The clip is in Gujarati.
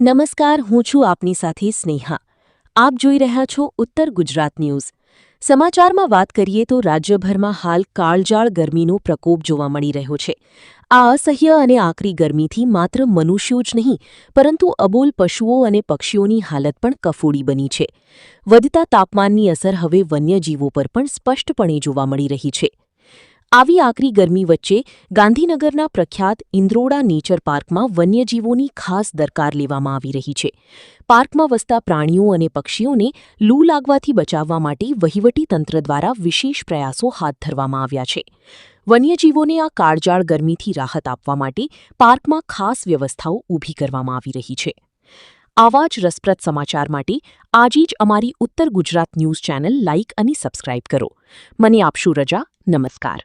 નમસ્કાર, હું છું આપની સાથે સ્નેહા. આપ જોઈ રહ્યા છો ઉત્તર ગુજરાત ન્યૂઝ. સમાચારમાં વાત કરીએ તો રાજ્યભરમાં હાલ કાળઝાળ ગરમીનો પ્રકોપ જોવા મળી રહ્યો છે. આ અસહ્ય અને આકરી ગરમીથી માત્ર મનુષ્યો જ નહીં, પરંતુ અબોલ પશુઓ અને પક્ષીઓની હાલત પણ કફોડી બની છે. વધતા તાપમાનની અસર હવે વન્યજીવો પર પણ સ્પષ્ટપણે જોવા મળી રહી છે. આવી આકરી ગરમી વચ્ચે ગાંધીનગરના પ્રખ્યાત ઇન્દ્રોડા નેચર પાર્કમાં વન્યજીવોની ખાસ દરકાર લેવામાં આવી રહી છે. પાર્કમાં વસતા પ્રાણીઓ અને પક્ષીઓને લૂ લાગવાથી બચાવવા માટે વહીવટીતંત્ર દ્વારા વિશેષ પ્રયાસો હાથ ધરવામાં આવ્યા છે. વન્યજીવોને આ કાળઝાળ ગરમીથી રાહત આપવા માટે પાર્કમાં ખાસ વ્યવસ્થાઓ ઊભી કરવામાં આવી રહી છે. આવા જ રસપ્રદ સમાચાર માટે આજે જ અમારી ઉત્તર ગુજરાત ન્યૂઝ ચેનલ લાઇક અને સબસ્ક્રાઇબ કરો. મને આપશો રજા. નમસ્કાર.